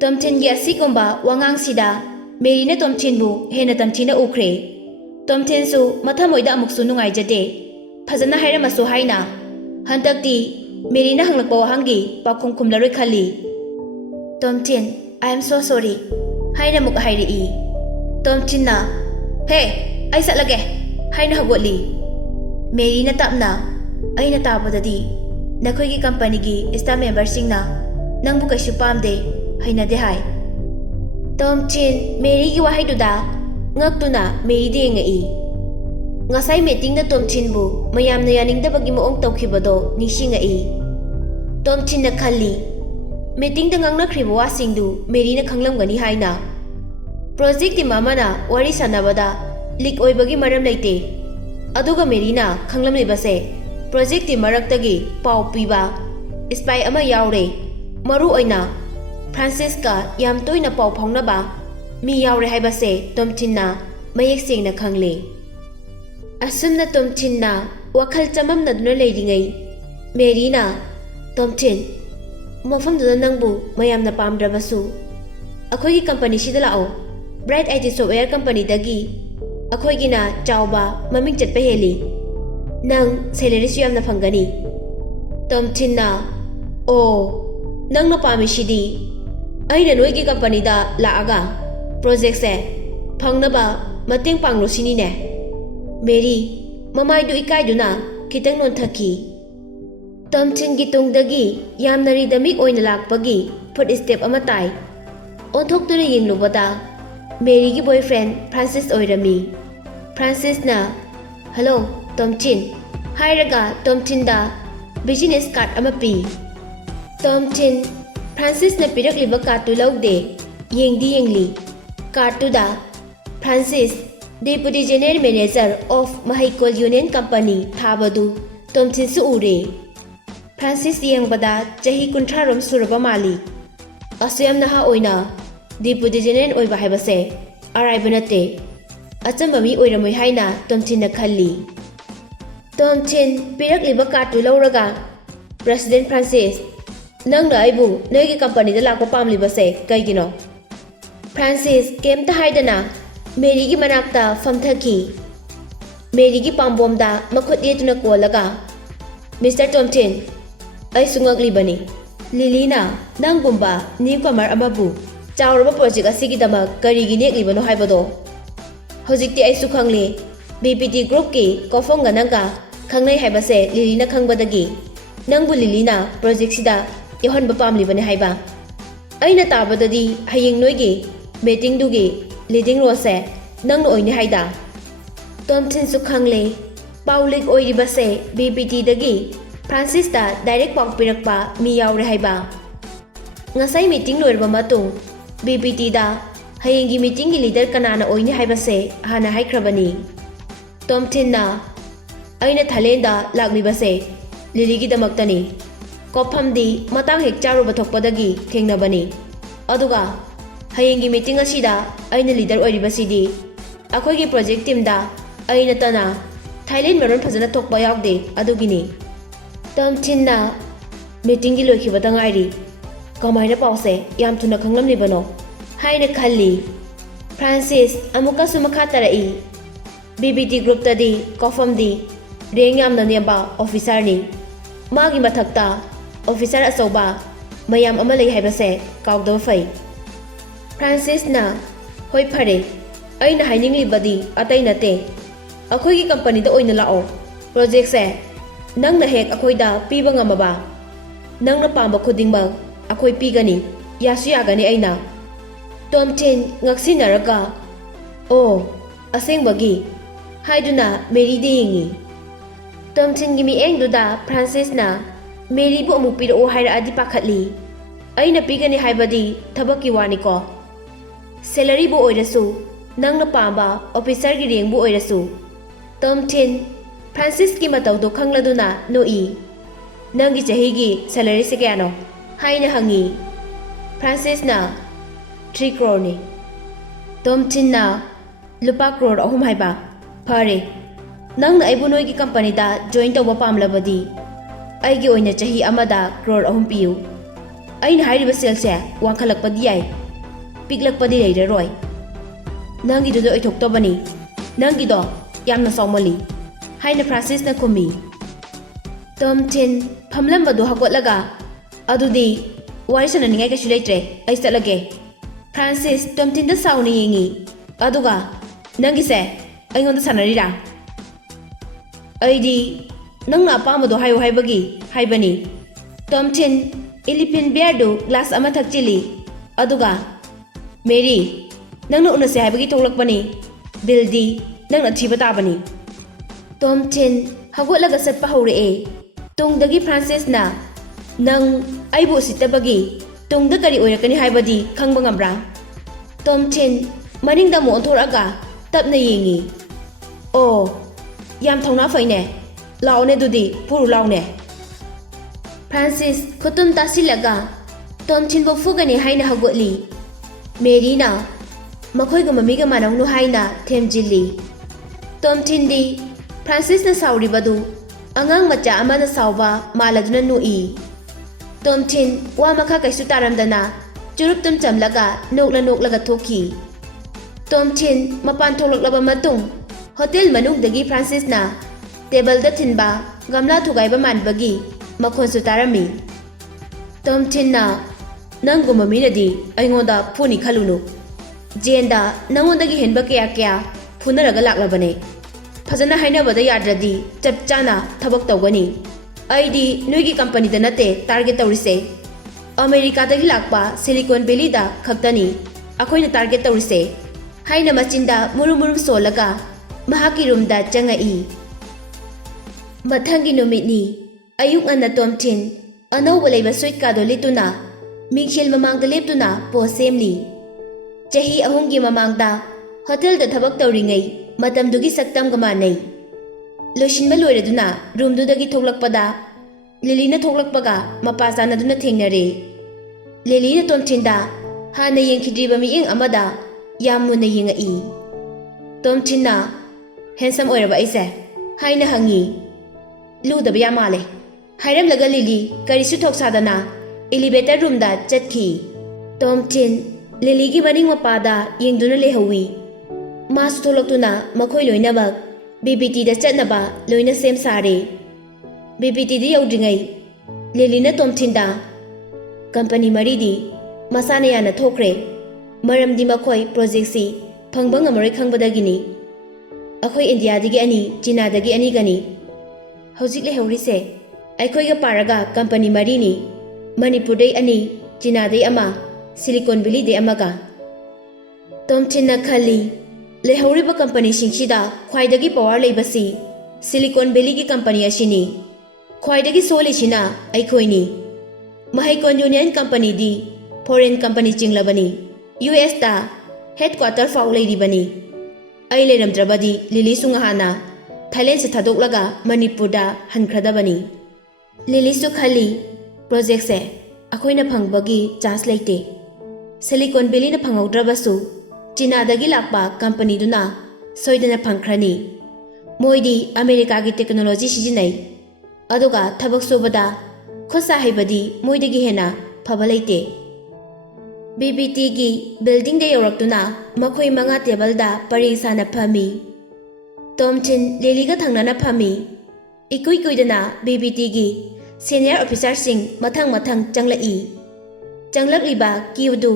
Tomthin gi asigumba wangang sida Mary na Tomthin bu hena tamthina ukre Tomthin su mathamoida amuk su nungai jade phajana hairama su haina handakti Mary na hanglakpa wahangi pakhum khumlaroi khali Tomthin I am so sorry haina muk hairi I Tomthin na he ai satlage haina hagotli Mary na tapna aina tabadadi nakhoi gi company gi staff member singna nangbu kaisu pamde haina de hai Tomthin Mary gi wahai duda ngaktuna Mary de ngai ngasai meeting na Tomthin bu mayam na yaning da bagi moong tawkhibado nishinga I Tomthin na khali meeting da ngangna khribo wasing du Mary na khanglam gani haina project ti mama na wari sanabada leak oi bagi maram leite aduga Mary na khanglam le base project ti maraktagi pau piba spy ama yaure maru oina Francisca yam toina pau phongna ba mi yaure haibase Tomthin na mayek sing na khangle asumna Tomthin na wakhal chamam na duna leiringai Mary na Tomthin mofam da nangbu mayam na pamdrabasu akhoi gi company sida lao Bright IT software company dagi akhoi gi na chawba maming chatpe heli nang salary su yam na phangani Tomthin na o nang na pami shidi aina noi gi company da laaga project se phangnaba mateng panglo sini ne Mary mamai du ikai duna kitang non thaki Tomthin gi tungdagi yamna ridamik oina lakpagi first step ama tai onthok tu yinglubada Mary gi boyfriend Francis oirami Francis na hello Tomthin hairaga Tomthin da business card ama pi Tomthin Francis na pirak liba card tu laude yengdi yengli card tu da Francis Deputy General Manager of Mahikol Union Company thabadu Tomthin su ure Francis yengbada chahi kunthra rom suraba mali asuyam naha oina Deputy General oiba haibase araibanate achamba mi oiramoi haina Tomthin na khalli Tomthin pirak liba card tu lauraga President Francis nang na aibu noi gi company da lakpa pamli base kaigino Francis kemta haidana Mary gi manakta famthaki Mary gi pambom da makhut yetuna kolaga Mr. Tomthin ai sungakli bani Lilina nanggumba newcomer amabu chawraba project asigi dama kari gi nekli bano haibado hojikti ai su khangle BPT group ki kofong ga nangka khangnai haibase Lilina khangbadagi nangbu Lilina project sida yohan ba pamli bani haiba aina tabadadi haying noigi meeting dugi leading role se nang no oini haida Tomthin su khangle paulik oiri base BPT dagi Francis da direct pau pirakpa mi yaure haiba ngasai meeting loirba matung BPT da haying gi meeting gi leader kanana oini haibase hana haikrabani Tomthin na aina thalenda lakli base Lily gi damaktani kophamdi matang hek charu bathokpadagi thengnabani aduga hayengi meeting asida aina leader oiribasidi akhoi gi project team da aina tana Thailand maron phajana thokpa yawde adugini Tomthin na meeting gi loikhiba ngairi kamaina pause yam thuna khanglamni bano haina khalli Francis amuka sumakha tarai BBT group tadi kofamdi reng yamna neba officer ni magi mathakta officer asoba mayam ama lei haibase kaugda fai Francis na hoi phare aina hainingli badi atai nate akhoi gi company da oina lao project se nangna hek akhoi da piba ngamaba nangna pamba khudingba akhoi pigani yasu yagani aina Tomthin ngaksinaraga o asengbagi haiduna Mary de yingi Tomthin gi mi engduda Francis na Mary bu amuk piro haira adi pakhatli aina pigani haibadi thabaki wani ko salary bu oirasu nangna pamba officer gi reng bu oirasu Tomthin Francis ki matau do khangladuna noi nangi chahi gi salary se kya no haina hangi Francis na 3 crore ni Tomthin na lupa crore ahum haiba phare nangna aibu noi gi company da join tawba pamlabadi aigi oina chahi amada crore ahum piu ꯑꯩꯅ ꯍꯥꯏꯔꯤꯕ ꯁꯦꯜꯁꯦ ꯋꯥꯡꯈꯠꯂꯛꯄꯗꯤ ꯌꯥꯏ, ꯄꯤꯛꯂꯛꯄꯗꯤ ꯂꯩꯔꯔꯣꯏ꯫ ꯅꯪꯒꯤꯗꯨꯗ ꯑꯣꯏꯊꯣꯛꯇꯕꯅꯤ, ꯅꯪꯒꯤꯗꯣ ꯌꯥꯝꯅ ꯆꯥꯎꯃꯜꯂꯤ ꯍꯥꯏꯅ ꯐ꯭ꯔꯥꯟꯁꯤꯁꯅ ꯈꯨꯝꯃꯤ꯫ ꯇꯣꯝ ꯊꯤꯟ ꯐꯝꯂꯝꯕꯗꯨ ꯍꯧꯒꯠꯂꯒ ꯑꯗꯨꯗꯤ ꯋꯥꯔꯤ ꯁꯥꯟꯅꯅꯤꯡꯉꯥꯏ ꯀꯩꯁꯨ ꯂꯩꯇ꯭ꯔꯦ, ꯑꯩ ꯆꯠꯂꯒꯦ꯫ ꯐ꯭ꯔꯥꯟꯁꯤꯁ ꯇꯣꯝ ꯊꯤꯟꯗ ꯁꯥꯎꯅ ꯌꯦꯡꯉꯤ, ꯑꯗꯨꯒ ꯅꯪꯒꯤꯁꯦ ꯑꯩꯉꯣꯟꯗ ꯁꯥꯟꯅꯔꯤꯔꯥ? ꯑꯩꯗꯤ ꯅꯪꯅ ꯑꯄꯥꯝꯕꯗꯣ ꯍꯥꯏꯌꯨ ꯍꯥꯏꯕꯒꯤ ꯍꯥꯏꯕꯅꯤ꯫ ꯇꯣꯝ ꯊꯤꯟ ꯏꯂꯤꯐꯦꯟ ꯕꯤꯌꯔꯗꯨ ꯒ꯭ꯂꯥꯁ ꯑꯃ ꯊꯛꯆꯤꯜꯂꯤ, ꯑꯗꯨꯒ ꯃꯦꯔꯤ, ꯅꯪꯅ ꯎꯅꯁꯦ ꯍꯥꯏꯕꯒꯤ ꯊꯣꯛꯂꯛꯄꯅꯤ, ꯕꯤꯜꯗꯤ ꯅꯪꯅ ꯊꯤꯕ ꯇꯥꯕꯅꯤ꯫ ꯇꯣꯝ ꯊꯤꯟ ꯍꯧꯒꯠꯂꯒ ꯆꯠꯄ ꯍꯧꯔꯛꯑꯦ꯫ ꯇꯨꯡꯗꯒꯤ ꯐ꯭ꯔꯥꯟꯁꯤꯁꯅ ꯅꯪ ꯑꯩꯕꯨ ꯎꯁꯤꯠꯇꯕꯒꯤ ꯇꯨꯡꯗ ꯀꯔꯤ ꯑꯣꯏꯔꯛꯀꯅꯤ ꯍꯥꯏꯕꯗꯤ ꯈꯪꯕ ꯉꯝꯕ꯭ꯔꯥ? ꯇꯣꯝ ꯊꯤꯟ ꯃꯅꯤꯡꯗ ꯑꯃꯨꯛ ꯑꯣꯟꯊꯣꯔꯛꯑꯒ ꯇꯞꯅ ꯌꯦꯡꯉꯤ꯫ ꯑꯣ, ꯌꯥꯝ ꯊꯧꯅꯥ ꯐꯩꯅꯦ, ꯂꯥꯛꯑꯣꯅꯦ ꯑꯗꯨꯗꯤ ꯐꯨꯔꯨ ꯂꯥꯎꯅꯦ꯫ ꯐ꯭ꯔꯥꯟꯁꯤꯁ ꯈꯨꯇꯨꯝ ꯇꯥꯁꯤꯜꯂꯒ ꯇꯣꯝ ꯊꯤꯟꯕꯨ ꯐꯨꯒꯅꯤ ꯍꯥꯏꯅ ꯍꯧꯒꯠꯂꯤ꯫ ꯃꯦꯔꯤꯅ ꯃꯈꯣꯏꯒ ꯃꯃꯤꯒ ꯃꯥꯟꯅꯧꯅꯨ ꯍꯥꯏꯅ ꯊꯦꯝꯖꯤꯜꯂꯤ꯫ ꯇꯣꯝ ꯊꯤꯟꯗꯤ ꯐ꯭ꯔꯥꯟꯁꯤꯁꯅ ꯁꯥꯎꯔꯤꯕꯗꯨ ꯑꯉꯥꯡ ꯃꯆꯥ ꯑꯃꯅ ꯁꯥꯎꯕ ꯃꯥꯜꯂꯗꯨꯅ ꯅꯣꯛꯏ꯫ ꯇꯣꯝ ꯊꯤꯟ ꯋꯥ ꯃꯈꯥ ꯀꯩꯁꯨ ꯇꯥꯔꯝꯗꯅ ꯆꯨꯔꯨꯞ ꯆꯝꯂꯒ ꯅꯣꯛꯂꯒ ꯊꯣꯛꯈꯤ꯫ ꯇꯣꯝ ꯊꯤꯟ ꯃꯄꯥꯟ ꯊꯣꯛꯂꯛꯂꯕ ꯃꯇꯨꯡ ꯍꯣꯇꯦꯜ ꯃꯅꯨꯡꯗꯒꯤ ꯐ꯭ꯔꯥꯟꯁꯤꯁꯅ ꯇꯦꯕꯜꯗ ꯊꯤꯟꯕ ꯒꯝꯂꯥ ꯊꯨꯒꯥꯏꯕ ꯃꯥꯟꯕꯒꯤ ꯃꯈꯣꯟꯁꯨ ꯇꯥꯔꯝꯃꯤ꯫ ꯇꯣꯝ ꯊꯤꯟꯅ ꯅꯪꯒꯨꯝꯕ ꯃꯤꯅꯗꯤ ꯑꯩꯉꯣꯟꯗ ꯐꯨꯅꯤ ꯈꯜꯂꯨꯅꯨ, ꯖꯦꯟꯗ ꯅꯪꯉꯣꯟꯗꯒꯤ ꯍꯦꯟꯕ ꯀꯌꯥ ꯐꯨꯅꯔꯒ ꯂꯥꯛꯂꯕꯅꯦ꯫ ꯐꯖꯅ ꯍꯥꯏꯅꯕꯗ ꯌꯥꯗ꯭ꯔꯗꯤ ꯆꯞ ꯆꯥꯅ ꯊꯕꯛ ꯇꯧꯒꯅꯤ꯫ ꯑꯩꯗꯤ ꯅꯣꯏꯒꯤ ꯀꯝꯄꯅꯤꯗ ꯅꯠꯇꯦ ꯇꯥꯔꯒꯦꯠ ꯇꯧꯔꯤꯁꯦ, ꯑꯃꯦꯔꯤꯀꯥꯗꯒꯤ ꯂꯥꯛꯄ ꯁꯤꯂꯤꯀꯣꯟ ꯚꯦꯂꯤꯗ ꯈꯛꯇꯅꯤ ꯑꯩꯈꯣꯏꯅ ꯇꯥꯔꯒꯦꯠ ꯇꯧꯔꯤꯁꯦ ꯍꯥꯏꯅ ꯃꯆꯤꯟꯗ ꯃꯨꯔꯨꯝ ꯁꯣꯜꯂꯒ ꯃꯍꯥꯛꯀꯤ ꯔꯨꯝꯗ ꯆꯪꯉꯛꯏ꯫ ꯃꯊꯪꯒꯤ ꯅꯨꯃꯤꯠꯅꯤ꯫ ꯑꯌꯨꯛ ꯉꯟꯅ ꯇꯣꯝ ꯊꯤꯟ ꯑꯅꯧꯕ ꯂꯩꯕ ꯁꯨꯏꯠꯀꯥꯗꯣ ꯂꯤꯠꯇꯨꯅ ꯃꯤꯡꯁꯦꯜ ꯃꯃꯥꯡꯗ ꯂꯦꯞꯇꯨꯅ ꯄꯣꯁ ꯁꯦꯝꯂꯤ꯫ ꯆꯍꯤ 3ꯒꯤ ꯃꯃꯥꯡꯗ ꯍꯣꯇꯦꯜꯗ ꯊꯕꯛ ꯇꯧꯔꯤꯉꯩ ꯃꯇꯝꯗꯨꯒꯤ ꯁꯛꯇꯝꯒ ꯃꯥꯟꯅꯩ꯫ ꯂꯣꯏꯁꯤꯟꯕ ꯂꯣꯏꯔꯗꯨꯅ ꯔꯨꯝꯗꯨꯗꯒꯤ ꯊꯣꯛꯂꯛꯄꯗ ꯂꯤꯂꯤꯅ ꯊꯣꯛꯂꯛꯄꯒ ꯃꯄꯥ ꯆꯥꯟꯅꯗꯨꯅ ꯊꯦꯡꯅꯔꯦ꯫ ꯂꯤꯂꯤꯅ ꯇꯣꯝ ꯊꯤꯟꯗ ꯍꯥꯟꯅ ꯌꯦꯡꯈꯤꯗ꯭ꯔꯤꯕ ꯃꯤꯠꯌꯦꯡ ꯑꯃꯗ ꯌꯥꯝ ꯃꯨꯟꯅ ꯌꯦꯡꯉꯛꯏ꯫ ꯇꯣꯝ ꯊꯤꯟꯅ ꯍꯦꯟꯁꯝ ꯑꯣꯏꯔꯕ ꯑꯩꯁꯦ ꯍꯥꯏꯅ ꯍꯪꯉꯤ꯫ ꯂꯨꯗꯕ ꯌꯥꯝ ꯃꯥꯜꯂꯦ ꯍꯥꯏꯔꯝꯂꯒ ꯂꯤꯂꯤ ꯀꯔꯤꯁꯨ ꯊꯧꯁꯥꯗꯅ ꯏꯂꯤꯚꯦꯇꯔ ꯔꯨꯝꯗ ꯆꯠꯈꯤ꯫ ꯇꯣꯝ ꯊꯤꯟ ꯂꯤꯂꯤꯒꯤ ꯃꯅꯤꯡ ꯃꯄꯥꯗ ꯌꯦꯡꯗꯨꯅ ꯂꯩꯍꯧꯏ꯫ ꯃꯥꯁꯨ ꯊꯣꯛꯂꯛꯇꯨꯅ ꯃꯈꯣꯏ ꯂꯣꯏꯅꯃꯛ BBTꯗ ꯆꯠꯅꯕ ꯂꯣꯏꯅ ꯁꯦꯝ ꯁꯥꯔꯦ꯫ BBTꯗ ꯌꯧꯗ꯭ꯔꯤꯉꯩ ꯂꯤꯂꯤꯅ ꯇꯣꯝ ꯊꯤꯟꯗ ꯀꯝꯄꯅꯤ ꯃꯔꯤꯗꯤ ꯃꯁꯥꯅ ꯌꯥꯅ ꯊꯣꯛꯈ꯭ꯔꯦ, ꯃꯔꯝꯗꯤ ꯃꯈꯣꯏ ꯄ꯭ꯔꯣꯖꯦꯛꯁꯤ ꯐꯪꯕ ꯉꯝꯃꯔꯣꯏ ꯈꯪꯕꯗꯒꯤꯅꯤ꯫ ꯑꯩꯈꯣꯏ ꯏꯟꯗꯤꯌꯥꯗꯒꯤ 2, ꯆꯤꯅꯥꯗꯒꯤ 2ꯒꯅꯤ꯫ ꯍꯧꯖꯤꯛ ꯂꯩꯍꯧꯔꯤꯁꯦ ꯑꯩꯈꯣꯏꯒ ꯄꯥꯔꯒ ꯀꯝꯄꯅꯤ 4ꯅꯤ, ꯃꯅꯤꯄꯨꯔꯗꯩ 2, ꯆꯤꯅꯥꯗꯩ 1, ꯁꯤꯂꯤꯀꯣꯟ ꯚꯦꯂꯤꯗꯩ 1ꯒ꯫ ꯇꯣꯝ ꯊꯤꯟꯅ ꯈꯜꯂꯤ, ꯂꯩꯍꯧꯔꯤꯕ ꯀꯝꯄꯅꯤꯁꯤꯡꯁꯤꯗ ꯈ꯭ꯋꯥꯏꯗꯒꯤ ꯄꯋꯥꯔ ꯂꯩꯕꯁꯤ ꯁꯤꯂꯤꯀꯣꯟ ꯚꯦꯂꯤꯒꯤ ꯀꯝꯄꯅꯤ ꯑꯁꯤꯅꯤ, ꯈ꯭ꯋꯥꯏꯗꯒꯤ ꯁꯣꯜꯂꯤꯁꯤꯅ ꯑꯩꯈꯣꯏꯅꯤ꯫ ꯃꯍꯩꯀꯣꯟ ꯌꯨꯅꯤꯌꯟ ꯀꯝꯄꯅꯤꯗꯤ ꯐꯣꯔꯦꯟ ꯀꯝꯄꯅꯤ ꯆꯤꯡꯂꯕꯅꯤ, USꯇ ꯍꯦꯗꯀ꯭ꯋꯥꯇꯔ ꯐꯥꯎ ꯂꯩꯔꯤꯕꯅꯤ꯫ ꯑꯩ ꯂꯩꯔꯝꯗ꯭ꯔꯕꯗꯤ ꯂꯤꯂꯤꯁꯨ ꯉꯍꯥꯟꯅ ꯊꯥꯏꯂꯦꯟꯗꯁꯦ ꯊꯥꯗꯣꯛꯂꯒ ꯃꯅꯤꯄꯨꯔꯗ ꯍꯟꯈ꯭ꯔꯗꯕꯅꯤ꯫ ꯂꯤꯂꯤꯁꯨ ꯈꯜꯂꯤ, ꯄ꯭ꯔꯣꯖꯦꯛꯁꯦ ꯑꯩꯈꯣꯏꯅ ꯐꯪꯕꯒꯤ ꯆꯥꯟꯁ ꯂꯩꯇꯦ, ꯁꯤꯂꯤꯀꯣꯟ ꯚꯦꯂꯤꯅ ꯐꯪꯍꯧꯗ꯭ꯔꯕꯁꯨ ꯆꯤꯅꯥꯗꯒꯤ ꯂꯥꯛꯄ ꯀꯝꯄꯅꯤꯗꯨꯅ ꯁꯣꯏꯗꯅ ꯐꯪꯈ꯭ꯔꯅꯤ꯫ ꯃꯣꯏꯗꯤ ꯑꯃꯦꯔꯤꯀꯥꯒꯤ ꯇꯦꯛꯅꯣꯂꯣꯖꯤ ꯁꯤꯖꯤꯟꯅꯩ, ꯑꯗꯨꯒ ꯊꯕꯛ ꯁꯨꯕꯗ ꯈꯨꯠꯁꯥ ꯍꯩꯕꯗꯤ ꯃꯣꯏꯗꯒꯤ ꯍꯦꯟꯅ ꯐꯕ ꯂꯩꯇꯦ꯫ BBTꯒꯤ ꯕꯤꯜꯗꯤꯡꯗ ꯌꯧꯔꯛꯇꯨꯅ ꯃꯈꯣꯏ 5 ꯇꯦꯕꯜꯗ ꯄꯔꯦꯡ ꯁꯥꯅ ꯐꯝꯃꯤ꯫ ꯇꯣꯝ ꯊꯤꯟ ꯂꯤꯂꯤꯒ ꯊꯪꯅꯅ ꯐꯝꯃꯤ꯫ ꯏꯀꯨꯏ ꯀꯨꯏꯗꯅ BBTꯒꯤ ꯁꯦꯅꯤꯌꯔ ꯑꯣꯐꯤꯁꯥꯔꯁꯤꯡ ꯃꯊꯪ ꯆꯪꯂꯛꯏ꯫ ꯆꯪꯂꯛꯂꯤꯕ ꯀ꯭ꯌꯨꯗꯨ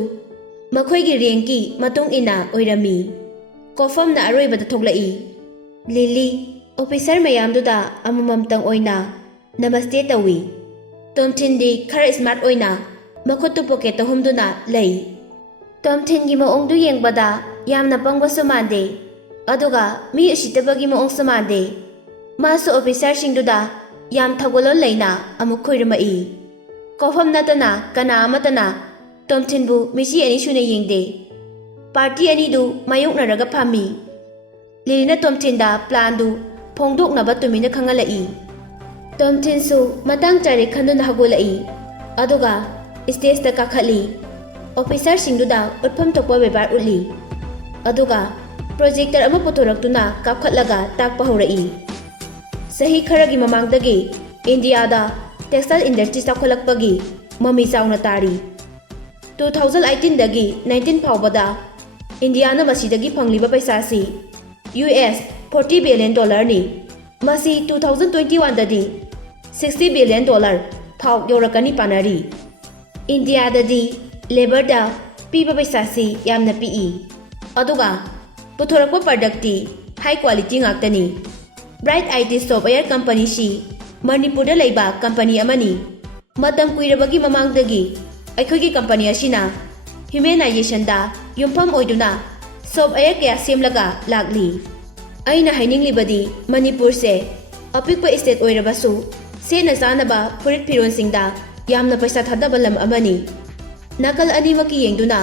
ꯃꯈꯣꯏꯒꯤ ꯔꯦꯡꯀꯤ ꯃꯇꯨꯡ ꯏꯟꯅ ꯑꯣꯏꯔꯝꯃꯤ꯫ ꯀꯣꯐꯝꯅ ꯑꯔꯣꯏꯕꯗ ꯊꯣꯛꯂꯛꯏ꯫ ꯂꯤꯂꯤ ꯑꯣꯐꯤꯁꯥꯔ ꯃꯌꯥꯝꯗꯨꯗ ꯑꯃꯃꯝꯇꯪ ꯑꯣꯏꯅ ꯅꯃꯁꯇꯦ ꯇꯧꯏ꯫ ꯇꯣꯝ ꯊꯤꯟꯗꯤ ꯈꯔ ꯁ꯭ꯃꯥꯔꯠ ꯑꯣꯏꯅ ꯃꯈꯨꯠꯇꯨ ꯄꯣꯀꯦꯠꯇ ꯍꯨꯝꯗꯨꯅ ꯂꯩ꯫ ꯇꯣꯝ ꯊꯤꯟꯒꯤ ꯃꯑꯣꯡꯗꯨ ꯌꯦꯡꯕꯗ ꯌꯥꯝꯅ ꯄꯪꯕꯁꯨ ꯃꯥꯟꯗꯦ, ꯑꯗꯨꯒ ꯃꯤ ꯎꯁꯤꯠꯇꯕꯒꯤ ꯃꯑꯣꯡꯁꯨ ꯃꯥꯟꯗꯦ꯫ ꯃꯥꯁꯨ ꯑꯣꯐꯤꯁꯥꯔꯁꯤꯡꯗꯨꯗ ꯌꯥꯝ ꯊꯧꯒꯜꯂꯣꯟ ꯂꯩꯅ ꯑꯃꯨꯛ ꯈꯨꯔꯨꯝꯃꯛꯏ꯫ ꯀꯣꯐꯝ ꯅꯠꯇꯅ ꯀꯅꯥ ꯑꯃꯠꯇꯅ ꯇꯣꯝ ꯊꯤꯟꯕꯨ ꯃꯤꯆꯤ 2 ꯁꯨꯅ ꯌꯦꯡꯗꯦ꯫ ꯄꯥꯔꯇꯤ ꯑꯅꯤꯗꯨ ꯃꯥꯌꯣꯛꯅꯔꯒ ꯐꯝꯃꯤ꯫ ꯂꯤꯂꯤꯅ ꯇꯣꯝ ꯊꯤꯟꯗ ꯄ꯭ꯂꯥꯟꯗꯨ ꯐꯣꯡꯗꯣꯛꯅꯕ ꯇꯨꯃꯤꯟꯅ ꯈꯪꯍꯜꯂꯛꯏ꯫ ꯇꯣꯝ ꯊꯤꯟꯁꯨ ꯃꯇꯥꯡ ꯆꯥꯔꯦ ꯈꯟꯗꯨꯅ ꯍꯧꯒꯠꯂꯛꯏ, ꯑꯗꯨꯒ ꯁ꯭ꯇꯦꯖꯇ ꯀꯥꯈꯠꯂꯤ꯫ ꯑꯣꯐꯤꯁꯥꯔꯁꯤꯡꯗꯨꯗ ꯎꯠꯐꯝ ꯊꯣꯛꯄ ꯕꯦꯕꯥꯔ ꯎꯠꯂꯤ, ꯑꯗꯨꯒ ꯄ꯭ꯔꯣꯖꯦꯛꯇꯔ ꯑꯃ ꯄꯨꯊꯣꯔꯛꯇꯨꯅ ꯀꯥꯞꯈꯠꯂꯒ ꯇꯥꯛꯄ ꯍꯧꯔꯛꯏ꯫ ꯆꯍꯤ ꯈꯔꯒꯤ ꯃꯃꯥꯡꯗꯒꯤ ꯏꯟꯗꯤꯌꯥꯗ ꯇꯦꯛꯁꯇꯥꯏꯜ ꯏꯟꯗꯁꯇ꯭ꯔꯤ ꯆꯥꯎꯈꯠꯂꯛꯄꯒꯤ ꯃꯃꯤ ꯆꯥꯎꯅ ꯇꯥꯔꯤ꯫ 2018ꯗꯒꯤ 19 ꯐꯥꯎꯕꯗ ꯏꯟꯗꯤꯌꯥꯅ ꯃꯁꯤꯗꯒꯤ ꯐꯪꯂꯤꯕ ꯄꯩꯁꯥꯁꯤ US $40 ꯕꯤꯂꯤꯌꯟꯅꯤ꯫ ꯃꯁꯤ 2021ꯗꯗꯤ $60 ꯕꯤꯂꯤꯌꯟ ꯐꯥꯎ ꯌꯧꯔꯛꯀꯅꯤ ꯄꯥꯅꯔꯤ꯫ ꯏꯟꯗꯤꯌꯥꯗꯗꯤ ꯂꯦꯕꯔꯗ ꯄꯤꯕ ꯄꯩꯁꯥꯁꯤ ꯌꯥꯝꯅ ꯄꯤꯛꯏ, ꯑꯗꯨꯒ ꯄꯨꯊꯣꯔꯛꯄ ꯄ꯭ꯔꯗꯛꯇꯤ ꯍꯥꯏ ꯀ꯭ꯋꯥꯂꯤꯇꯤ ꯉꯥꯛꯇꯅꯤ꯫ ꯕ꯭ꯔꯥꯏꯠ IT ꯁꯣꯞꯋꯦꯌꯔ ꯀꯝꯄꯅꯤꯁꯤ ꯃꯅꯤꯄꯨꯔꯗ ꯂꯩꯕ ꯀꯝꯄꯅꯤ ꯑꯃꯅꯤ꯫ ꯃꯇꯝ ꯀꯨꯏꯔꯕꯒꯤ ꯃꯃꯥꯡꯗꯒꯤ ꯑꯩꯈꯣꯏꯒꯤ ꯀꯝꯄꯅꯤ ꯑꯁꯤꯅ ꯍ꯭ꯌꯨꯃꯦꯅꯥꯏꯖꯦꯁꯟꯗ ꯌꯨꯝꯐꯝ ꯑꯣꯏꯗꯨꯅ ꯁꯣꯞꯋꯦꯌꯔ ꯀꯌꯥ ꯁꯦꯝꯂꯒ ꯂꯥꯛꯂꯤ꯫ ꯑꯩꯅ ꯍꯥꯏꯅꯤꯡꯂꯤꯕꯗꯤ ꯃꯅꯤꯄꯨꯔꯁꯦ ꯑꯄꯤꯛꯄ ꯏꯁꯇꯦꯠ ꯑꯣꯏꯔꯕꯁꯨ ꯁꯦꯠꯅ ꯆꯥꯅꯕ ꯐꯨꯔꯤꯠ ꯐꯤꯔꯣꯜꯁꯤꯡꯗ ꯌꯥꯝꯅ ꯄꯩꯁꯥ ꯊꯥꯗꯕ ꯂꯝ ꯑꯃꯅꯤ꯫ ꯅꯥꯀꯜ ꯑꯅꯤꯃꯛꯀꯤ ꯌꯦꯡꯗꯨꯅ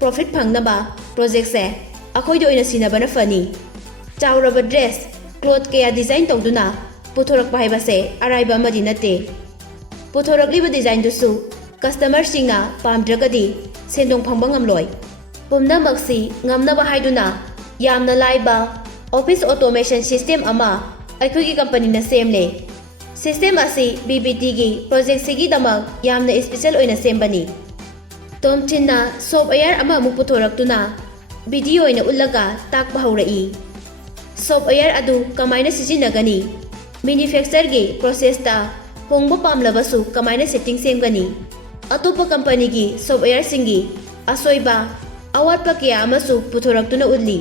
ꯄ꯭ꯔꯣꯐꯤꯠ ꯐꯪꯅꯕ ꯄ꯭ꯔꯣꯖꯦꯛꯁꯦ ꯑꯩꯈꯣꯏꯗ ꯑꯣꯏꯅ ꯁꯤꯟꯅꯕꯅ ꯐꯅꯤ꯫ ꯆꯥꯎꯔꯕ ꯗ꯭ꯔꯦꯁ, ꯀ꯭ꯂꯣꯊ ꯀꯌꯥ ꯗꯤꯖꯥꯏꯟ ꯇꯧꯗꯨꯅ ꯄꯨꯊꯣꯔꯛꯄ ꯍꯥꯏꯕꯁꯦ ꯑꯔꯥꯏꯕ ꯑꯃꯗꯤ ꯅꯠꯇꯦ꯫ ꯄꯨꯊꯣꯔꯛꯂꯤꯕ ꯗꯤꯖꯥꯏꯟꯗꯨꯁꯨ ꯀꯁꯇꯃꯔꯁꯤꯡꯅ ꯄꯥꯝꯗ꯭ꯔꯒꯗꯤ ꯁꯦꯟꯗꯣꯡ ꯐꯪꯕ ꯉꯝꯂꯣꯏ꯫ ꯄꯨꯝꯅꯃꯛꯁꯤ ꯉꯝꯅꯕ ꯍꯥꯏꯗꯨꯅ ꯌꯥꯝꯅ ꯂꯥꯏꯕ ꯑꯣꯐꯤꯁ ꯑꯣꯇꯣꯃꯦꯁꯟ ꯁꯤꯁꯇꯦꯝ ꯑꯃ ꯑꯩꯈꯣꯏꯒꯤ ꯀꯝꯄꯅꯤꯅ ꯁꯦꯝꯂꯦ꯫ ꯁꯤꯁꯇꯦꯝ ꯑꯁꯤ BBTꯒꯤ ꯄ꯭ꯔꯣꯖꯦꯛꯁꯤꯒꯤꯗꯃꯛ ꯌꯥꯝꯅ ꯏꯁꯄꯤꯁꯦꯜ ꯑꯣꯏꯅ ꯁꯦꯝꯕꯅꯤ꯫ ꯇꯣꯝꯊꯤꯟꯅ ꯁꯣꯞꯋꯦꯌꯔ ꯑꯃꯃꯨꯛ ꯄꯨꯊꯣꯔꯛꯇꯨꯅ ꯚꯤꯗꯤꯑꯣ ꯑꯣꯏꯅ ꯎꯠꯂꯒ ꯇꯥꯛꯄ ꯍꯧꯔꯛꯏ꯫ ꯁꯣꯞꯋꯦꯌꯔ ꯑꯗꯨ ꯀꯃꯥꯏꯅ ꯁꯤꯖꯤꯟꯅꯒꯅꯤ, ꯃꯦꯅ꯭ꯌꯨꯐꯦꯛꯆꯔꯒꯤ ꯄ꯭ꯔꯣꯁꯦꯁꯇ ꯍꯣꯡꯕ ꯄꯥꯝꯂꯕꯁꯨ ꯀꯃꯥꯏꯅ ꯁꯦꯠꯇꯤꯡ ꯁꯦꯝꯒꯅꯤ, ꯑꯇꯣꯞꯄ ꯀꯝꯄꯅꯤꯒꯤ ꯁꯣꯞꯋꯦꯌꯔꯁꯤꯡꯒꯤ ꯑꯁꯣꯏꯕ ꯑꯋꯥꯠꯄ ꯀꯌꯥ ꯑꯃꯁꯨ ꯄꯨꯊꯣꯔꯛꯇꯨꯅ ꯎꯠꯂꯤ꯫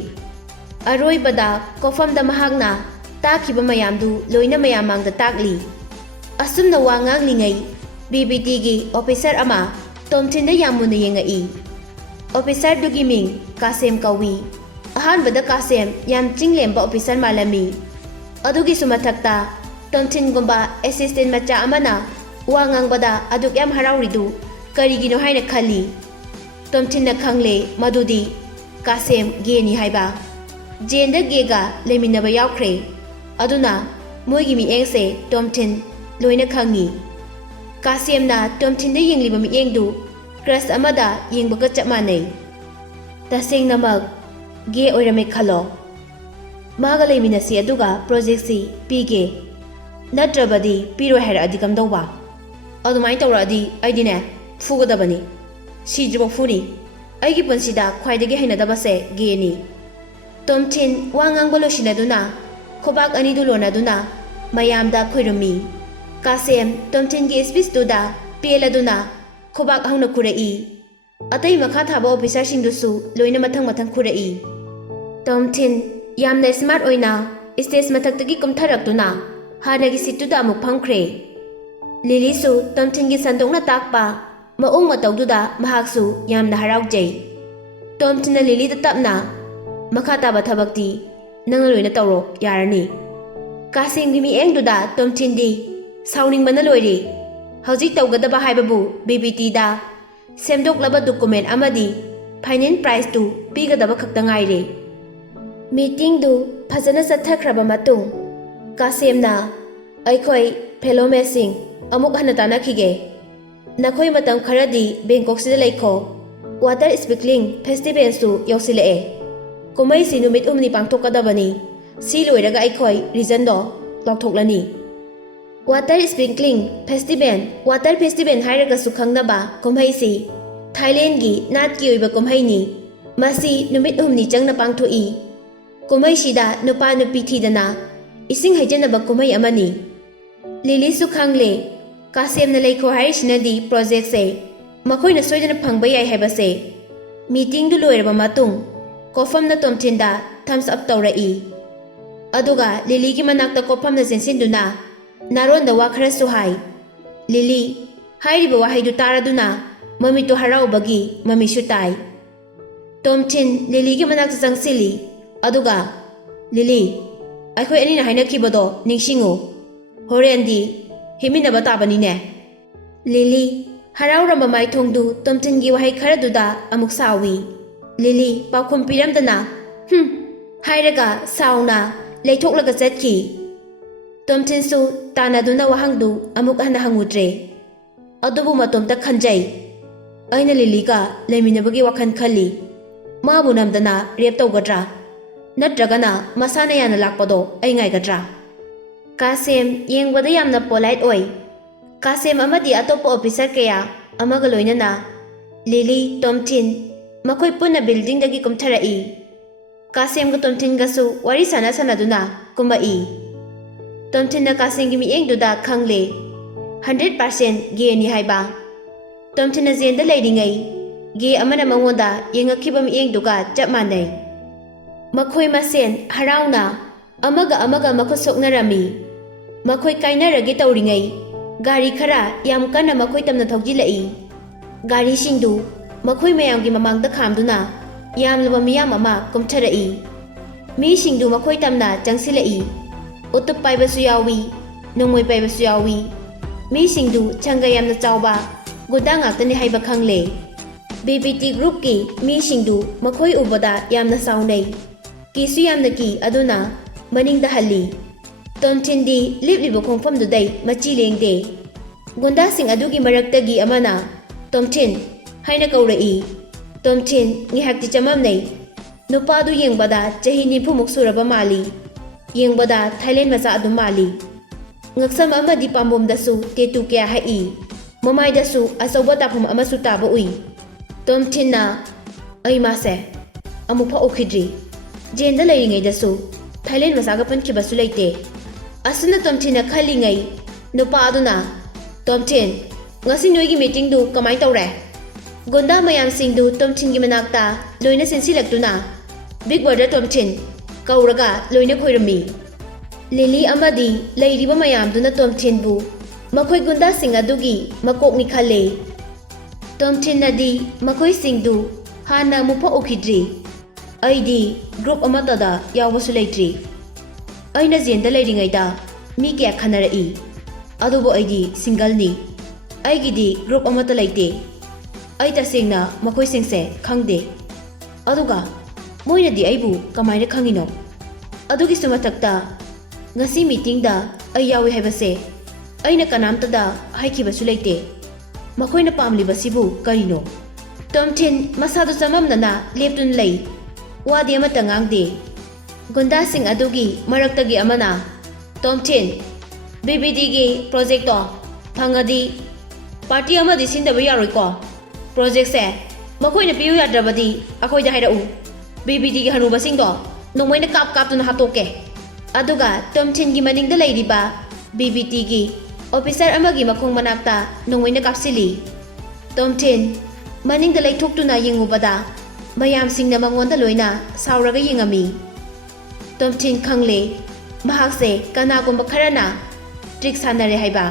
ꯑꯔꯣꯏꯕꯗ ꯀꯣꯐꯝꯗ ꯃꯍꯥꯛꯅ ꯇꯥꯛꯈꯤꯕ ꯃꯌꯥꯝꯗꯨ ꯂꯣꯏꯅ ꯃꯌꯥꯝ ꯃꯥꯡꯗ ꯇꯥꯛꯂꯤ꯫ ꯑꯁꯨꯝꯅ ꯋꯥ ꯉꯥꯡꯂꯤꯉꯩ BBTꯒꯤ ꯑꯣꯐꯤꯁꯔ ꯑꯃ ꯇꯣꯝꯊꯤꯟꯗ ꯌꯥꯝ ꯃꯨꯟꯅ ꯌꯦꯡꯉꯛꯏ꯫ ꯑꯣꯐꯤꯁꯔꯗꯨꯒꯤ ꯃꯤꯡ ꯀꯥꯁꯦꯝ ꯀꯧꯏ꯫ ꯑꯍꯥꯟꯕꯗ ꯀꯥꯁꯦꯝ ꯌꯥꯝ ꯆꯤꯡꯂꯦꯝꯕ ꯑꯣꯐꯤꯁꯔ ꯃꯥꯜꯂꯝꯃꯤ꯫ ꯑꯗꯨꯒꯤꯁꯨ ꯃꯊꯛꯇ ꯇꯣꯝꯊꯤꯟꯒꯨꯝꯕ ꯑꯦꯁꯤꯁꯇꯦꯟ ꯃꯆꯥ ꯑꯃꯅ ꯋꯥ ꯉꯥꯡꯕꯗ ꯑꯗꯨꯛ ꯌꯥꯝ ꯍꯔꯥꯎꯔꯤꯗꯨ ꯀꯔꯤꯒꯤꯅꯣ ꯍꯥꯏꯅ ꯈꯜꯂꯤ꯫ ꯇꯣꯝꯊꯤꯟꯅ ꯈꯪꯂꯦ ꯃꯗꯨꯗꯤ ꯀꯥꯁꯦꯝ ꯒꯦꯅꯤ ꯍꯥꯏꯕ꯫ ꯖꯦꯟꯗ ꯒꯦꯒ ꯂꯩꯃꯤꯟꯅꯕ ꯌꯥꯎꯈ꯭ꯔꯦ, ꯑꯗꯨꯅ ꯃꯣꯏꯒꯤ ꯃꯤꯠꯌꯦꯡꯁꯦ ꯇꯣꯝꯊꯤꯟ ꯂꯣꯏꯅ ꯈꯪꯉꯤ꯫ ꯀꯥꯁꯦꯝꯅ ꯇꯣꯝꯊꯤꯟꯗ ꯌꯦꯡꯂꯤꯕ ꯃꯤꯠꯌꯦꯡꯗꯨ ꯀ꯭ꯔꯁ ꯑꯃꯗ ꯌꯦꯡꯕꯒ ꯆꯞ ꯃꯥꯟꯅꯩ꯫ ꯇꯁꯦꯡꯅꯃꯛ ꯒꯦ ꯑꯣꯏꯔꯝꯃꯦ ꯈꯜꯂꯣ, ꯃꯥꯒ ꯂꯩꯃꯤꯟꯅꯁꯤ ꯑꯗꯨꯒ ꯄ꯭ꯔꯣꯖꯦꯛꯁꯤ ꯄꯤꯒꯦ, ꯅꯠꯇ꯭ꯔꯕꯗꯤ ꯄꯤꯔꯣꯏ ꯍꯥꯏꯔꯛꯑꯗꯤ ꯀꯝꯗꯧꯕ? ꯑꯗꯨꯃꯥꯏꯅ ꯇꯧꯔꯛꯑꯗꯤ ꯑꯩꯗꯤꯅꯦ ꯐꯨꯒꯗꯕꯅꯤ, ꯁꯤꯗ꯭ꯔꯤꯕꯧ ꯐꯨꯅꯤ꯫ ꯑꯩꯒꯤ ꯄꯨꯟꯁꯤꯗ ꯈ꯭ꯋꯥꯏꯗꯒꯤ ꯍꯩꯅꯗꯕꯁꯦ ꯒꯦꯅꯤ꯫ ꯇꯣꯝꯊꯤꯟ ꯋꯥ ꯉꯥꯡꯕ ꯂꯣꯏꯁꯤꯜꯂꯗꯨꯅ ꯈꯨꯕꯥꯛ ꯑꯅꯤꯗꯨ ꯂꯣꯟꯅꯗꯨꯅ ꯃꯌꯥꯝꯗ ꯈꯨꯔꯨꯝꯃꯤ꯫ ꯀꯥꯁꯦꯝ ꯇꯣꯝꯊꯤꯟꯒꯤ ꯁ꯭ꯄꯤꯆꯇꯨꯗ ꯄꯦꯜꯂꯗꯨꯅ ꯈꯨꯕꯥꯛ ꯍꯧꯅ ꯈꯨꯔꯛꯏ꯫ ꯑꯇꯩ ꯃꯈꯥ ꯊꯥꯕ ꯑꯣꯐꯤꯁꯔꯁꯤꯡꯗꯨꯁꯨ ꯂꯣꯏꯅ ꯃꯊꯪ ꯃꯊꯪ ꯈꯨꯔꯛꯏ꯫ ꯇꯣꯝꯊꯤꯟ ꯌꯥꯝꯅ ꯁ꯭ꯃꯥꯔꯠ ꯑꯣꯏꯅ ꯁ꯭ꯇꯦꯖ ꯃꯊꯛꯇꯒꯤ ꯀꯨꯝꯊꯔꯛꯇꯨꯅ ꯍꯥꯟꯅꯒꯤ ꯁꯤꯠꯇꯨꯗ ꯑꯃꯨꯛ ꯐꯝꯈ꯭ꯔꯦ꯫ ꯂꯤꯂꯤꯁꯨ ꯇꯣꯝꯊꯤꯟꯒꯤ ꯁꯟꯗꯣꯛꯅ ꯇꯥꯛꯄ ꯃꯑꯣꯡ ꯃꯇꯧꯗꯨꯗ ꯃꯍꯥꯛꯁꯨ ꯌꯥꯝꯅ ꯍꯔꯥꯎꯖꯩ꯫ ꯇꯣꯝꯊꯤꯟꯅ ꯂꯤꯂꯤꯗ ꯇꯞꯅ, ꯃꯈꯥ ꯇꯥꯕ ꯊꯕꯛꯇꯤ ꯅꯪꯅ ꯂꯣꯏꯅ ꯇꯧꯔꯣ ꯌꯥꯔꯅꯤ꯫ ꯀꯥꯁꯦꯝꯒꯤ ꯃꯤꯠꯌꯦꯡꯗꯨꯗ ꯇꯣꯝꯊꯤꯟꯗꯤ ꯁꯥꯎꯅꯤꯡꯕꯅ ꯂꯣꯏꯔꯦ꯫ ꯍꯧꯖꯤꯛ ꯇꯧꯒꯗꯕ ꯍꯥꯏꯕꯕꯨ BBTꯗ ꯁꯦꯝꯗꯣꯛꯂꯕ ꯗꯣꯀꯨꯃꯦꯟ ꯑꯃꯗꯤ ꯐꯥꯏꯅꯦꯜ ꯄ꯭ꯔꯥꯏꯖꯇꯨ ꯄꯤꯒꯗꯕ ꯈꯛꯇ ꯉꯥꯏꯔꯦ꯫ ꯃꯤꯇꯤꯡꯗꯨ ꯐꯖꯅ ꯆꯠꯊꯈ꯭ꯔꯕ ꯃꯇꯨꯡ ꯀꯥꯁꯦꯝꯅ ꯑꯩꯈꯣꯏ ꯐꯦꯂꯣꯃꯦꯠꯁꯤꯡ ꯑꯃꯨꯛ ꯍꯟꯅ ꯇꯥꯟꯅꯈꯤꯒꯦ꯫ ꯅꯈꯣꯏ ꯃꯇꯝ ꯈꯔꯗꯤ ꯕꯦꯡꯀꯣꯛꯁꯤꯗ ꯂꯩꯈꯣ꯫ ꯋꯥꯇꯔ ꯁ꯭ꯄꯤꯡꯀ꯭ꯂꯤꯡ ꯐꯦꯁꯇꯤꯚꯦꯜꯁꯨ ꯌꯧꯁꯤꯜꯂꯛꯑꯦ꯫ ꯀꯨꯝꯍꯩꯁꯤ ꯅꯨꯃꯤꯠ 6ꯅꯤ ꯄꯥꯡꯊꯣꯛꯀꯗꯕꯅꯤ꯫ ꯁꯤ ꯂꯣꯏꯔꯒ ꯑꯩꯈꯣꯏ ꯔꯤꯖꯟꯗꯣ ꯂꯥꯎꯊꯣꯛꯂꯅꯤ꯫ ꯋꯥꯇꯔ ꯁ꯭ꯄꯤꯡꯀ꯭ꯂꯤꯡ ꯐꯦꯁꯇꯤꯚꯦꯜ, ꯋꯥꯇꯔ ꯐꯦꯁꯇꯤꯚꯦꯜ ꯍꯥꯏꯔꯒꯁꯨ ꯈꯪꯅꯕ ꯀꯨꯝꯍꯩꯁꯤ ꯊꯥꯏꯂꯦꯟꯒꯤ ꯅꯥꯠꯀꯤ ꯑꯣꯏꯕ ꯀꯨꯝꯍꯩꯅꯤ꯫ ꯃꯁꯤ ꯅꯨꯃꯤꯠ 6ꯅꯤ ꯆꯪꯅ ꯄꯥꯡꯊꯣꯛꯏ꯫ ꯀꯨꯝꯍꯩꯁꯤꯗ ꯅꯨꯄꯥ ꯅꯨꯄꯤ ꯊꯤꯗꯅ ꯏꯁꯤꯡ ꯍꯩꯖꯤꯟꯅꯕ ꯀꯨꯝꯍꯩ ꯑꯃꯅꯤ꯫ ꯂꯤꯂꯤꯁꯨ ꯈꯪꯂꯦ ꯀꯥꯁꯦꯝꯅ ꯂꯩꯈꯣ ꯍꯥꯏꯔꯤꯁꯤꯅꯗꯤ ꯄ꯭ꯔꯣꯖꯦꯛꯁꯦ ꯃꯈꯣꯏꯅ ꯁꯣꯏꯗꯅ ꯐꯪꯕ ꯌꯥꯏ ꯍꯥꯏꯕꯁꯦ꯫ ꯃꯤꯇꯤꯡꯗꯨ ꯂꯣꯏꯔꯕ ꯃꯇꯨꯡ ꯀꯣꯐꯝꯅ ꯇꯣꯝꯊꯤꯟꯗ ꯊꯝꯁ ꯑꯞ ꯇꯧꯔꯛꯏ꯫ ꯑꯗꯨꯒ ꯂꯤꯂꯤꯒꯤ ꯃꯅꯥꯛꯇ ꯀꯣꯐꯝꯅ ꯆꯦꯟꯁꯤꯟꯗꯨꯅ ꯅꯥꯔꯣꯟꯗ ꯋꯥ ꯈꯔꯁꯨ ꯍꯥꯏ꯫ ꯂꯤꯂꯤ ꯍꯥꯏꯔꯤꯕ ꯋꯥꯍꯩꯗꯨ ꯇꯥꯔꯗꯨꯅ ꯃꯃꯤꯠꯇꯨ ꯍꯔꯥꯎꯕꯒꯤ ꯃꯃꯤꯁꯨ ꯇꯥꯏ꯫ ꯇꯣꯝꯊꯤꯟ ꯂꯤꯂꯤꯒꯤ ꯃꯅꯥꯛꯇ ꯆꯪꯁꯤꯜꯂꯤ, ꯑꯗꯨꯒ ꯂꯤꯂꯤ, ꯑꯩꯈꯣꯏ ꯑꯅꯤꯅ ꯍꯥꯏꯅꯈꯤꯕꯗꯣ ꯅꯤꯡꯁꯤꯡꯉꯨ, ꯍꯣꯔꯦꯟꯗꯤ ꯍꯤꯞꯃꯤꯟꯅꯕ ꯇꯥꯕꯅꯤꯅꯦ꯫ ꯂꯤꯂꯤ ꯍꯔꯥꯎꯔꯝꯕ ꯃꯥꯏꯊꯣꯡꯗꯨ ꯇꯣꯝꯊꯤꯟꯒꯤ ꯋꯥꯍꯩ ꯈꯔꯗꯨꯗ ꯑꯃꯨꯛ ꯁꯥꯎꯏ꯫ ꯂꯤꯂꯤ ꯄꯥꯎꯈꯨꯝ ꯄꯤꯔꯝꯗꯅ ꯍꯥꯏꯔꯒ ꯁꯥꯎꯅ ꯂꯩꯊꯣꯛꯂꯒ ꯆꯠꯈꯤ꯫ ꯇꯣꯝꯊꯤꯟꯁꯨ ꯇꯥꯟꯅꯗꯨꯅ ꯋꯥꯍꯪꯗꯨ ꯑꯃꯨꯛ ꯍꯟꯅ ꯍꯪꯉꯨꯗ꯭ꯔꯦ꯫ ꯑꯗꯨꯕꯨ ꯃꯇꯣꯝꯇ ꯈꯟꯖꯩ, ꯑꯩꯅ ꯂꯤꯂꯤꯒ ꯂꯩꯃꯤꯟꯅꯕꯒꯤ ꯋꯥꯈꯜ ꯈꯜꯂꯤ꯫ ꯃꯥꯕꯨ ꯅꯝꯗꯅ ꯔꯦꯞ ꯇꯧꯒꯗ꯭ꯔꯥ? ꯅꯠꯇ꯭ꯔꯒꯅ ꯃꯁꯥꯅ ꯌꯥꯅ ꯂꯥꯛꯄꯗꯣ ꯑꯩ ꯉꯥꯏꯒꯗ꯭ꯔꯥ? ꯀꯥꯁꯦꯝ ꯌꯦꯡꯕꯗ ꯌꯥꯝꯅ ꯄꯣꯂꯥꯏꯠ ꯑꯣꯏ꯫ ꯀꯥꯁꯦꯝ ꯑꯃꯗꯤ ꯑꯇꯣꯞꯄ ꯑꯣꯐꯤꯁꯔ ꯀꯌꯥ ꯑꯃꯒ ꯂꯣꯏꯅꯅ ꯂꯤꯂꯤ, ꯇꯣꯝꯊꯤꯟ ꯃꯈꯣꯏ ꯄꯨꯟꯅ ꯕꯤꯜꯗꯤꯡꯗꯒꯤ ꯀꯨꯝꯊꯔꯛꯏ꯫ ꯀꯥꯁꯦꯝꯒ ꯇꯣꯝꯊꯤꯟꯒꯁꯨ ꯋꯥꯔꯤ ꯁꯥꯟꯅꯗꯨꯅ ꯀꯨꯝꯃꯛꯏ꯫ ꯇꯣꯝꯊꯤꯟꯅ ꯀꯥꯁꯦꯝꯒꯤ ꯃꯤꯠꯌꯦꯡꯗꯨꯗ ꯈꯪꯂꯦ 100% ꯒꯦꯅꯤ ꯍꯥꯏꯕ꯫ ꯇꯣꯝꯊꯤꯟꯅ ꯖꯦꯜꯗ ꯂꯩꯔꯤꯉꯩ ꯒꯦ ꯑꯃꯅ ꯃꯉꯣꯟꯗ ꯌꯦꯡꯉꯛꯈꯤꯕ ꯃꯤꯠꯌꯦꯡꯗꯨꯒ ꯆꯞ ꯃꯥꯟꯅꯩ꯫ ꯃꯈꯣꯏ ꯃꯁꯦꯟ ꯍꯔꯥꯎꯅ ꯑꯃꯒ ꯃꯈꯨꯠ ꯁꯣꯛꯅꯔꯝꯃꯤ꯫ ꯃꯈꯣꯏ ꯀꯥꯏꯅꯔꯒꯦ ꯇꯧꯔꯤꯉꯩ ꯒꯥꯔꯤ ꯈꯔ ꯌꯥꯝ ꯀꯟꯅ ꯃꯈꯣꯏ ꯇꯝꯅ ꯊꯧꯖꯤꯜꯂꯛꯏ꯫ ꯒꯥꯔꯤꯁꯤꯡꯗꯨ ꯃꯈꯣꯏ ꯃꯌꯥꯝꯒꯤ ꯃꯃꯥꯡꯗ ꯈꯥꯝꯗꯨꯅ ꯌꯥꯝꯂꯕ ꯃꯤꯌꯥꯝ ꯑꯃ ꯀꯨꯝꯊꯔꯛꯏ꯫ ꯃꯤꯁꯤꯡꯗꯨ ꯃꯈꯣꯏ ꯇꯝꯅ ꯆꯪꯁꯤꯜꯂꯛꯏ꯫ ꯎꯇꯨꯞ ꯄꯥꯏꯕꯁꯨ ꯌꯥꯎꯏ, ꯅꯣꯡꯃꯩ ꯄꯥꯏꯕꯁꯨ ꯌꯥꯎꯏ꯫ ꯃꯤꯁꯤꯡꯗꯨ ꯁꯪꯒ ꯌꯥꯝꯅ ꯆꯥꯎꯕ ꯒꯨꯟꯗꯥ ꯉꯥꯛꯇꯅꯤ ꯍꯥꯏꯕ ꯈꯪꯂꯦ꯫ BBT ꯒ꯭ꯔꯨꯞꯀꯤ ꯃꯤꯁꯤꯡꯗꯨ ꯃꯈꯣꯏ ꯎꯕꯗ ꯌꯥꯝꯅ ꯁꯥꯎꯅꯩ, ꯀꯤꯁꯨ ꯌꯥꯝꯅ ꯀꯤ ꯑꯗꯨꯅ ꯃꯅꯤꯡꯗ ꯍꯜꯂꯤ꯫ ꯇꯣꯝꯊꯤꯟꯗꯤ ꯂꯦꯞꯂꯤꯕ ꯈꯣꯡꯐꯝꯗꯨꯗꯩ ꯃꯆꯤ ꯂꯦꯡꯗꯦ꯫ ꯒꯨꯟꯗꯥꯁꯤꯡ ꯑꯗꯨꯒꯤ ꯃꯔꯛꯇꯒꯤ ꯑꯃꯅ ꯇꯣꯝꯊꯤꯟ ꯍꯥꯏꯅ ꯀꯧꯔꯛꯏ꯫ ꯇꯣꯝꯊꯤꯟ ꯉꯥꯏꯍꯥꯛꯇꯤ ꯆꯃꯝꯅꯩ꯫ ꯅꯨꯄꯥꯗꯨ ꯌꯦꯡꯕꯗ ꯆꯍꯤ 90 ꯁꯨꯔꯕ ꯃꯥꯜꯂꯤ꯫ ꯌꯦꯡꯕꯗ ꯊꯥꯏꯂꯦꯟ ꯃꯆꯥ ꯑꯗꯨꯝ ꯃꯥꯜꯂꯤ꯫ ꯉꯛꯁꯝ ꯑꯃꯗꯤ ꯄꯥꯝꯕꯣꯝꯗꯁꯨ ꯇꯦꯇꯨ ꯀꯌꯥ ꯍꯛꯏ꯫ ꯃꯃꯥꯏꯗꯁꯨ ꯑꯆꯧꯕ ꯇꯥꯐꯝ ꯑꯃꯁꯨ ꯇꯥꯕ ꯎꯏ꯫ ꯇꯣꯝꯊꯤꯟꯅ ꯑꯩ ꯃꯥꯁꯦ ꯑꯃꯨꯛꯐꯥꯎ ꯎꯈꯤꯗ꯭ꯔꯤ꯫ ꯖꯦꯜꯗ ꯂꯩꯔꯤꯉꯩꯗꯁꯨ ꯊꯥꯏꯂꯦꯟ ꯃꯆꯥꯒ ꯄꯨꯟꯈꯤꯕꯁꯨ ꯂꯩꯇꯦ꯫ ꯑꯁꯨꯝꯅ ꯇꯣꯝꯊꯤꯟꯅ ꯈꯜꯂꯤꯉꯩ ꯅꯨꯄꯥ ꯑꯗꯨꯅ ꯇꯣꯝꯊꯤꯟ ꯉꯁꯤ ꯅꯣꯏꯒꯤ ꯃꯤꯇꯤꯡꯗꯨ ꯀꯃꯥꯏ ꯇꯧꯔꯦ? ꯒꯨꯟꯗꯥ ꯃꯌꯥꯝꯁꯤꯡꯗꯨ ꯇꯣꯝꯊꯤꯟꯒꯤ ꯃꯅꯥꯛꯇ ꯂꯣꯏꯅ ꯆꯦꯟꯁꯤꯜꯂꯛꯇꯨꯅ ꯕꯤꯛ ꯕ꯭ꯔꯗꯔ ꯇꯣꯝꯊꯤꯟ ꯀꯧꯔꯒ ꯂꯣꯏꯅ ꯈꯣꯏꯔꯝꯃꯤ꯫ ꯂꯤꯂꯤ ꯑꯃꯗꯤ ꯂꯩꯔꯤꯕ ꯃꯌꯥꯝꯗꯨꯅ ꯇꯣꯝꯊꯤꯟꯕꯨ ꯃꯈꯣꯏ ꯒꯨꯟꯗꯥꯁꯤꯡ ꯑꯗꯨꯒꯤ ꯃꯀꯣꯛꯅꯤ ꯈꯜꯂꯦ꯫ ꯇꯣꯝꯊꯤꯟꯅꯗꯤ ꯃꯈꯣꯏꯁꯤꯡꯗꯨ ꯍꯥꯟꯅ ꯑꯃꯨꯛꯐꯥꯎ ꯎꯈꯤꯗ꯭ꯔꯤ꯫ ꯑꯩꯗꯤ ꯒ꯭ꯔꯨꯞ ꯑꯃꯠꯇꯗ ꯌꯥꯎꯕꯁꯨ ꯂꯩꯇ꯭ꯔꯤ꯫ ꯑꯩꯅ ꯖꯦꯜꯗ ꯂꯩꯔꯤꯉꯩꯗ ꯃꯤ ꯀꯌꯥ ꯈꯟꯅꯔꯛꯏ, ꯑꯗꯨꯕꯨ ꯑꯩꯗꯤ ꯁꯤꯡꯒꯜꯅꯤ꯫ ꯑꯩꯒꯤꯗꯤ ꯒ꯭ꯔꯨꯞ ꯑꯃꯠꯇ ꯂꯩꯇꯦ꯫ ꯑꯩ ꯇꯁꯦꯡꯅ ꯃꯈꯣꯏꯁꯤꯡꯁꯦ ꯈꯪꯗꯦ꯫ ꯑꯗꯨꯒ ꯃꯣꯏꯅꯗꯤ ꯑꯩꯕꯨ ꯀꯃꯥꯏꯅ ꯈꯪꯉꯤꯅꯣ? ꯑꯗꯨꯒꯤꯁꯨ ꯃꯊꯛꯇ ꯉꯁꯤ ꯃꯤꯇꯤꯡꯗ ꯑꯩ ꯌꯥꯎꯏ ꯍꯥꯏꯕꯁꯦ ꯑꯩꯅ ꯀꯅꯥꯝꯇꯗ ꯍꯥꯏꯈꯤꯕꯁꯨ ꯂꯩꯇꯦ꯫ ꯃꯈꯣꯏꯅ ꯄꯥꯝꯂꯤꯕꯁꯤꯕꯨ ꯀꯔꯤꯅꯣ? ꯇꯣꯝꯊꯤꯟ ꯃꯁꯥꯗꯨ ꯆꯃꯝꯅꯅ ꯂꯦꯞꯇꯨꯅ ꯂꯩ꯫ ꯋꯥꯗꯤ ꯑꯃꯠꯇ ꯉꯥꯡꯗꯦ꯫ ꯒꯨꯟꯗꯥꯁꯤꯡ ꯑꯗꯨꯒꯤ ꯃꯔꯛꯇꯒꯤ ꯑꯃꯅ ꯇꯣꯝꯊꯤꯟ BBTꯒꯤ ꯄ꯭ꯔꯣꯖꯦꯛꯇꯣ ꯐꯪꯉꯗꯤ ꯄꯥꯔꯇꯤ ꯑꯃꯗꯤ ꯁꯤꯟꯗꯕ ꯌꯥꯔꯣꯏꯀꯣ? ꯄ꯭ꯔꯣꯖꯦꯛꯁꯦ ꯃꯈꯣꯏꯅ ꯄꯤꯌꯨ ꯌꯥꯗ꯭ꯔꯕꯗꯤ ꯑꯩꯈꯣꯏꯗ ꯍꯥꯏꯔꯛꯎ꯫ BBTꯒꯤ ꯍꯅꯨꯕꯁꯤꯡꯗꯣ ꯅꯣꯡꯃꯩꯅ ꯀꯥꯞꯇꯨꯅ ꯍꯥꯠꯇꯣꯛꯀꯦ꯫ ꯑꯗꯨꯒ ꯇꯣꯝꯊꯤꯟꯒꯤ ꯃꯅꯤꯡꯗ ꯂꯩꯔꯤꯕ BBTꯒꯤ ꯑꯣꯐꯤꯁꯥꯔ ꯑꯃꯒꯤ ꯃꯈꯣꯡ ꯃꯅꯥꯛꯇ ꯅꯣꯡꯃꯩꯅ ꯀꯥꯞꯁꯤꯜꯂꯤ꯫ ꯇꯣꯝꯊꯤꯟ ꯃꯅꯤꯡꯗ ꯂꯩꯊꯣꯛꯇꯨꯅ ꯌꯦꯡꯉꯨꯕꯗ ꯃꯌꯥꯝꯁꯤꯡꯅ ꯃꯉꯣꯟꯗ ꯂꯣꯏꯅ ꯁꯥꯎꯔꯒ ꯌꯦꯡꯉꯝꯃꯤ꯫ ꯇꯣꯝꯊꯤꯟ ꯈꯪꯂꯦ ꯃꯍꯥꯛꯁꯦ ꯀꯅꯥꯒꯨꯝꯕ ꯈꯔꯅ ꯇ꯭ꯔꯤꯛ ꯁꯥꯟꯅꯔꯦ ꯍꯥꯏꯕ꯫